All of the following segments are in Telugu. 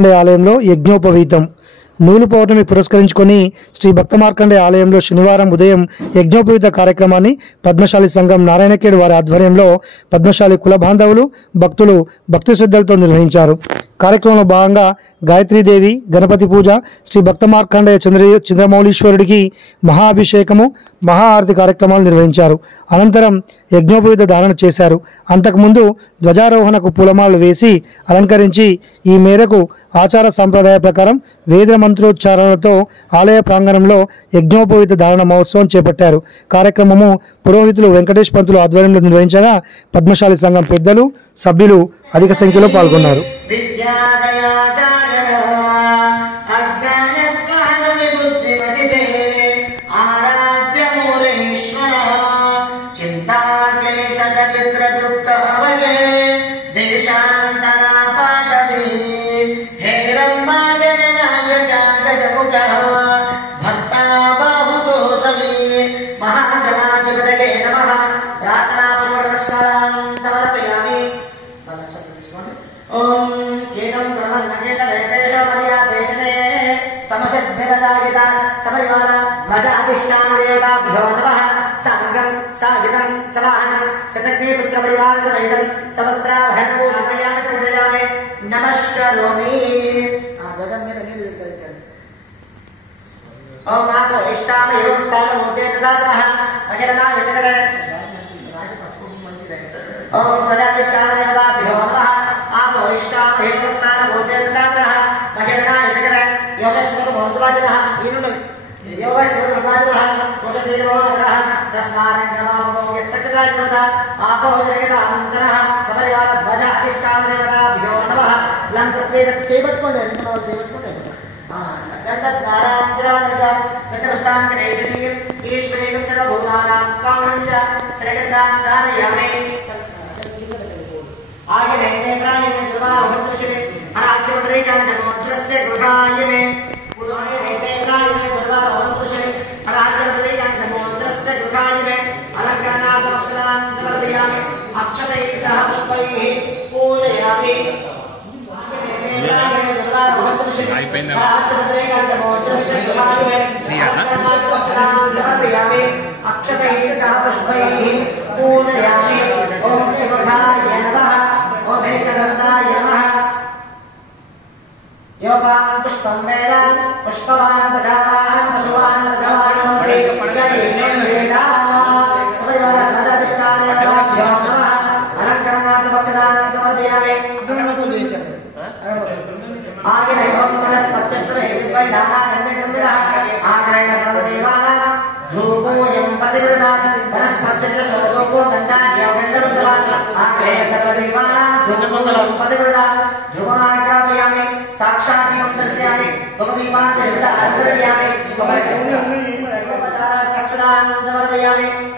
ఆలయంలో యజ్ఞోపవీతం నూలు పౌర్ణమి పురస్కరించుకొని శ్రీ భక్త మార్కండే ఆలయంలో శనివారం ఉదయం యజ్ఞోపవీత కార్యక్రమాన్ని పద్మశాలి సంఘం నారాయణఖేడ్ వారి ఆధ్వర్యంలో పద్మశాలి కుల బాంధవులు భక్తులు భక్తి శ్రద్ధలతో నిర్వహించారు. కార్యక్రమంలో భాగంగా గాయత్రీదేవి గణపతి పూజ, శ్రీ భక్త మార్కండేయ చంద్రమౌళీశ్వరుడికి మహాభిషేకము, మహాఆరతి కార్యక్రమాలు నిర్వహించారు. అనంతరం యజ్ఞోపవీత ధారణ చేశారు. అంతకుముందు ధ్వజారోహణకు పూలమాలలు వేసి అలంకరించి ఈ మేరకు ఆచార సంప్రదాయ ప్రకారం వేద మంత్రోచ్చారణలతో ఆలయ ప్రాంగణంలో యజ్ఞోపవీత ధారణ మహోత్సవం చేపట్టారు. కార్యక్రమము పురోహితులు వెంకటేష్ పంతులు ఆధ్వర్యంలో నిర్వహించగా పద్మశాలి సంఘం పెద్దలు సభ్యులు అధిక సంఖ్యలో పాల్గొన్నారు.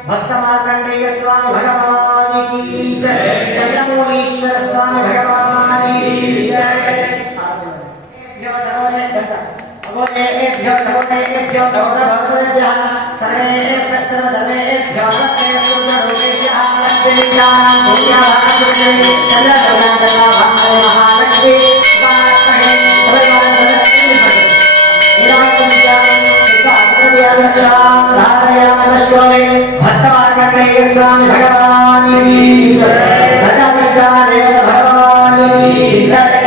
भक्त मार्कंडेय स्वामी भगवान की जय, चंद्रमौळीश्वर स्वामी भगवान की जय। भक्त मार्कंडेय स्वामी भगवान की जय, गजाधिष्ठानदेव भगवान की जय।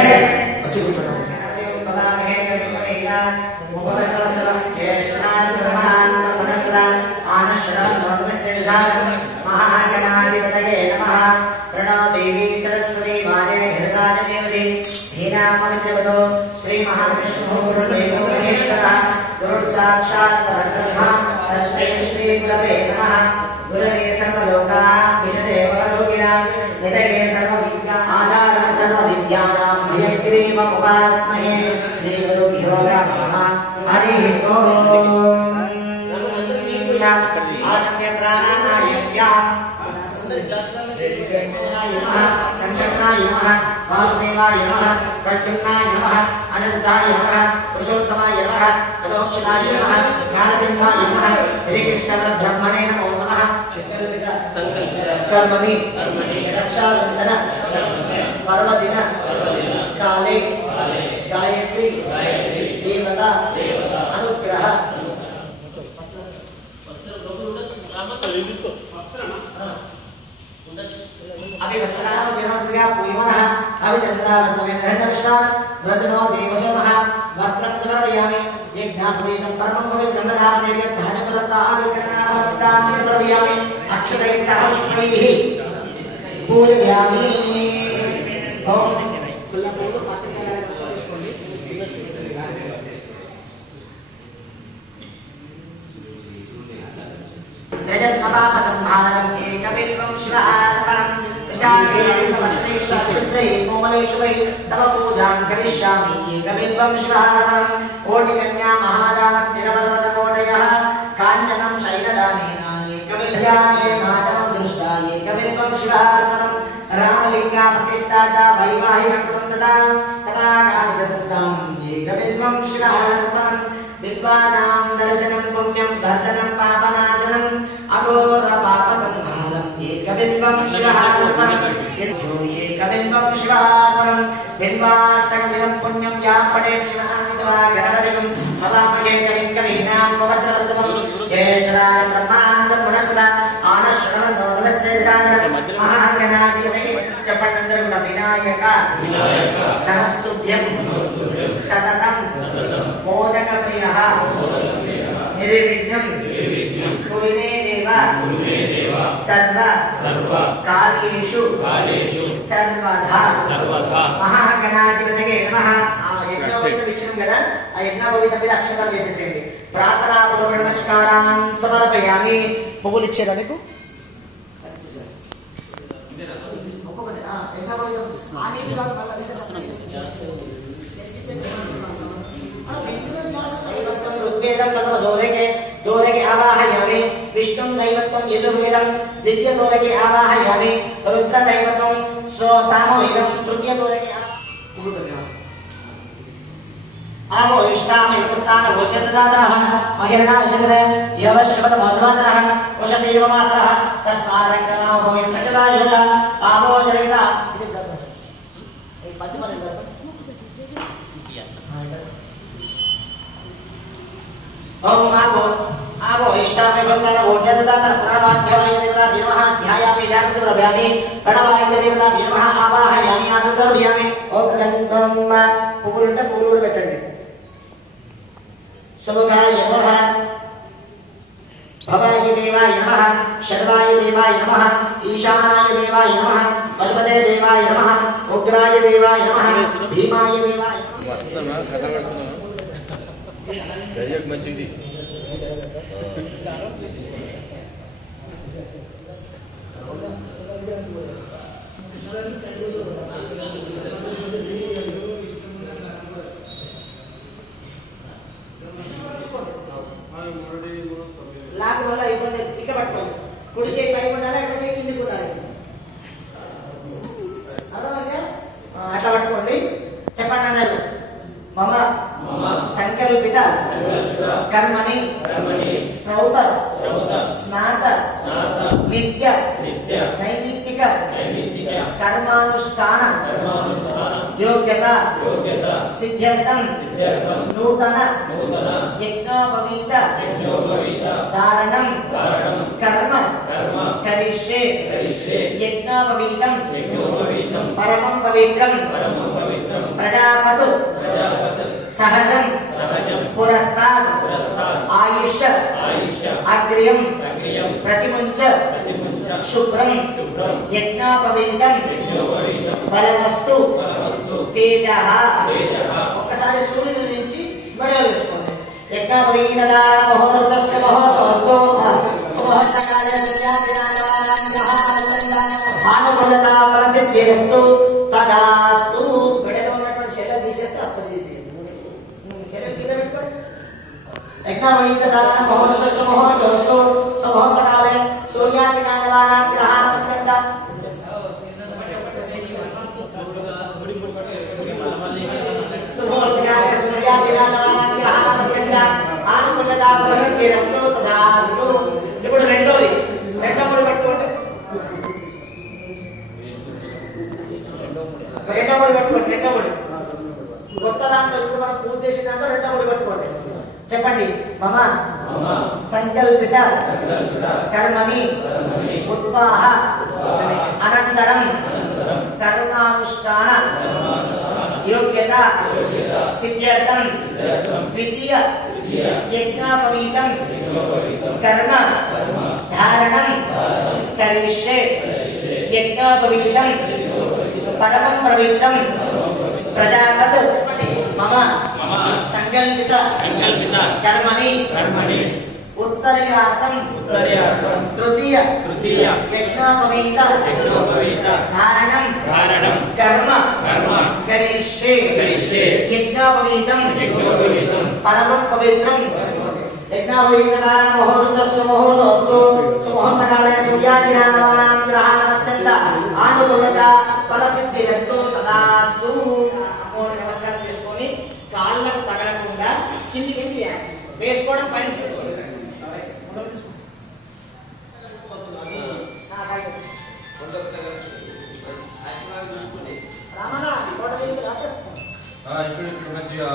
महागणाधिपतये नमः। प्रणव देवी सरस्वती माते निर्गारिणी धीनामणिप्रभो श्री महाविष्णु गुरुदेवो महेश्वरः गुरुः साक्षात् परब्रह्म तस्मै श्री गुरवे नमः। गुरवे सर्वलोकानां विषये परलोकिनां निधये सर्वविद्या आधारं सर्वविद्यानां हयग्रीवम् उपास्महे। श्री गुरुभ्यो नमः। हरिः ओम्। आसन्य प्राणानायम्या संयमनाय नमः, वासुदेवाय नमः, प्रद्युम्नाय नमः, अनिरुद्धाय नमः, पुरुषोत्तमाय नमः, अदोक्षिताय नमः, ज्ञानसिंहाय नमः। श्रीकृष्ण ब्रह्मणे नमो नमः। कर्मणि रक्षाबन्धन पर्वदिन काले गायत्री देवता अनुग्रह अभिवस्त्राणां दिनोत्सवया पूयमनः अभिचन्द्रावन्तमेन्द्रहण्डविश्वान् व्रतनो देवसोमः वस्त्रं समर्पयामि यज्ञापूरितं कर्मं पवित्रमदामदेव्य सहजपुरस्ताविकरणावचितानि समर्पयामि अक्षतैः सह पुष्पैः पूजयामि ओम कुल्लपूरु पात्रकालय తీసుకోండి रजतमपाप संभारं एकबिल्वं शिवार्पणं विशाखेन्द्रमन्त्रेश्वरचित्रे कोमलेषु वै तव पूजां करिष्यामि एकबिल्वं शिवार्पणं कोटिकन्या महादानतिरपर्वतकोटयः काञ्चनं शैलदानेन एकबिल्वयामे मातरं दृष्ट्वा एकबिल्वं शिवार्पणं रामलिंगा प्रतिष्ठा च वैवाहिकं तथा कानिदत्ताम् एकबिल्वं शिवार्पणं बिल्वानां दर्शनं पुण्यं दर्शनं पापनाशनम् अघोर पापसंहारम् एकबिल्वं शिवार्पणम् एकबिल्वं शिवार्पणम् बिल्वाष्टकमिदं पुण्यं या पठेत् शिवान्वित्वा गणपतिं हवामहे कविं कवीनां उपवस्त्रवस्तवं ज्येष्ठराय ब्रह्मानन्द पुनस्पदा आनश्वरमण्डोदवस्य सादरं महागणाधिपतये चपण्डरगुण विनायक नमस्तुभ्यं सततं मोदकप्रियः निर्विघ्नं कुरुमे देव सर्व कार्येषु सर्वदा महागणाधिपतये नमः यज्ञोपवीतं కదా ఆ యజ్ఞోపవీతం మీద అక్షరాలు వేసేసేయండి ప్రార్థనా పూర్వక నమస్కారాన్ సమర్పయామి పువ్వులు ఇచ్చేదా మీకు दोरे के आवाहयामि विष्णुं दैवत्वं यजुर्वेदं द्वितीय दोरे के आवाहयामि रुद्र दैवत्वं सामवेदं तृतीय दोरे के आमो इष्टामि उपस्थान भोजनदातरः महिरणा जगदे यवश्यवत भोजमातरः वशदेव मातरः तस्मारङ्गनाम भोय सजदा जुला आमो जगदा एक पतिमन ओम आमो इष्टामि उपस्थान भोजनदातरः प्रणवाध्याय देवता विमः ध्यायामि जागृत प्रभयामि प्रणवाय देवता विमः आवाहयामि आदर्भयामि ओम गन्धं पुरुंड पुरुर పెట్టండి शुभगाय नमः भवाय देवाय नमः शर्वाय देवाय नमः ईशानाय देवाय नमः पशुपते देवाय नमः उग्राय देवाय नमः भीमाय देवाय मंचिदी లాగ్ వల్ల ఇబ్బంది ఇక్కడ పట్టుకోండి కుడి చేయి పైకి ఉండాలి ఎడమ చేయి కిందికి ఉండాలి అర్థమైందా అట్లా పట్టుకోండి చెప్పండి అన్నారు మమ సంకల్పిత కర్మని శ్రౌత స్నాత నిత్య నైమిత్తిక కర్మానుష్ఠాన योग्यता सिद्ध्यर्थं नूतन यज्ञोपवीत धारणं कर्म करिष्ये यज्ञोपवीतं परमं पवित्रं प्रजापतु सहजं पुरस्तात् आयुष अग्र्यं प्रतिमुञ्च शुभ्रं यज्ञोपवीतं बलवस्तु तेजः ఒక్కసారి సూర్యుని నుంచి మెడలు వేసుకోండి యజ్ఞోపవీత ధారణ మహోదృతస్య మహోదృతస్తు సుమహత్తకాలే భానుకులతా ఫలసిద్ధిరస్తు తదాస్తు మెడలో ఉన్నటువంటి శరీరం తీసేస్తే వస్తుంది శరీరం కింద పెట్టుకోండి యజ్ఞోపవీత ధారణ మహోదృతస్య మహోదృతస్తు సుమహత్తకాలే సూర్యాది నాగవానాం గ్రహాణం అత్యంత ఇప్పుడు రెండోది రెండో మూడు పట్టుకోండి పట్టుకోండి, రెండో ముడి. కొత్త దాంట్లో ఇప్పుడు మనం పూజ చేసిన దాంట్లో రెండో ముడి పట్టుకోండి. చెప్పండి. మమ సంకల్పిత కర్మని ఉద్వాహ అనంతరం కర్మానుష్ఠాన యోగ్యత సిద్ధ్యర్థం ద్వితీయ యజ్ఞాపవీతం కర్మ ధారణం కరిష్యే. యజ్ఞాపవీతం పరమం పవిత్రం ప్రజాపత్ మమ సంకల్పిత కర్మని ఉత్తరీయార్థం తృతీయ యజ్ఞోపవీత ధారణం కర్మ కరిష్యే. యజ్ఞోపవీతం పరమం పవిత్రం. యజ్ఞోపవీత ధారణ ముహూర్తస్సు ముహూర్తోస్తు సుముహూర్తకాలే సూర్యాదిరాణవానాం గ్రహాణమత్యంత ఆనుకూలత ఫలసిద్ధిరస్తు తదాస్తు. అమ్మోని నమస్కారం చేసుకొని కాళ్ళకు తగలకుండా కిందికి వేసుకోవడం పైన చేసుకోండి. ఇక్కడ మంచిగా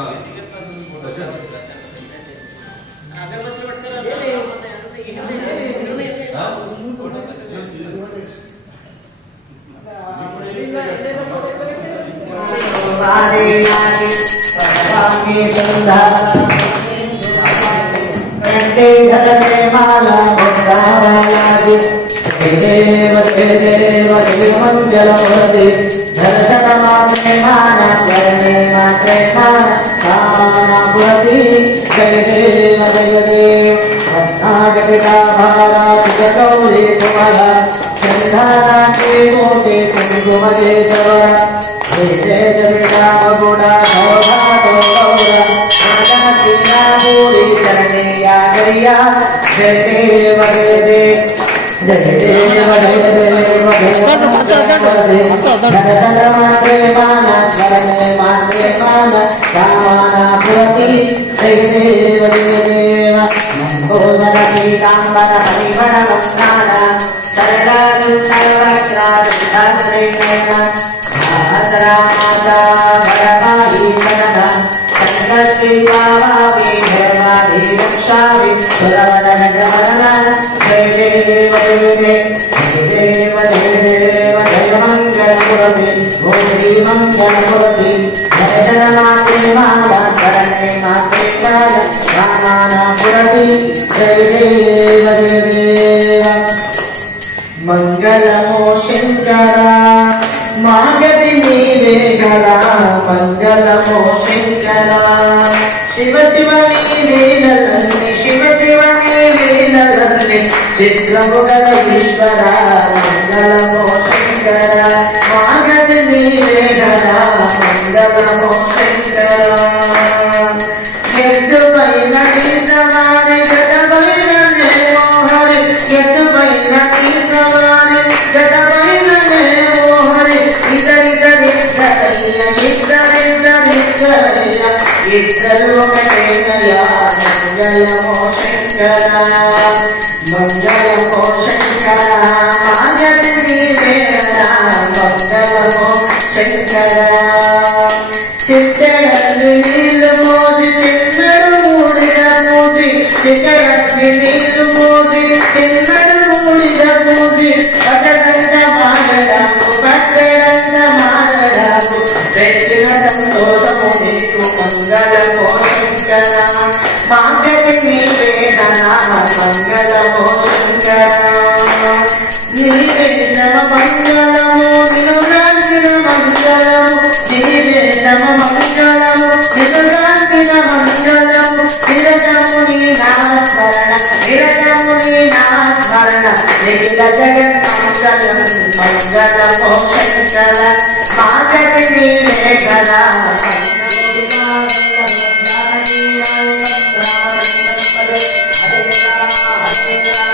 మంగళమో శంకర మాగతి నీవే గలా. మంగళమో శంకర శివ శివ నీవేలన్నీ శివ శివ నీవేలన్నీ చిత్రము గల ఈశ్వర. మంగళమో శంకర మాగతి నీవే గలా. మంగళమో శంకర ఎత్తుపైన సమాని గతపైన హరి. ఎత్తుపైన సమాని గతపైన హరి. ఇద్దరు ఒకటేనయా. మంగళమో శంకర మంగళమో శంకర మాగతి నీవే గలా. మంగళమో శంకర చిత్తగల్లి నీళ్ళు మోసి చిన్నడు మూడిద మూసి. చిత్తగల్లి నీళ్ళు మోసి చిన్నడు మూడిద మూసి. పట్టగంట మాగడాకు పట్టగంట మాగడాకు పెట్టిన సంతోషము నీకు. మంగళమో శంకర మాగతి నీవే గలా. మంగళమో శంకర నీవే శమ మంగళము నిలుగాంచిన మంగళము. నీవే శమ మంగళము నిలుగాంచిన మంగళము. నిరతము నీ నామస్మరణ నిరతము నీ నామస్మరణ నిఖిల జగన్ మంగళం. మంగళమో శంకర మాగతి నీవే గలా. హరే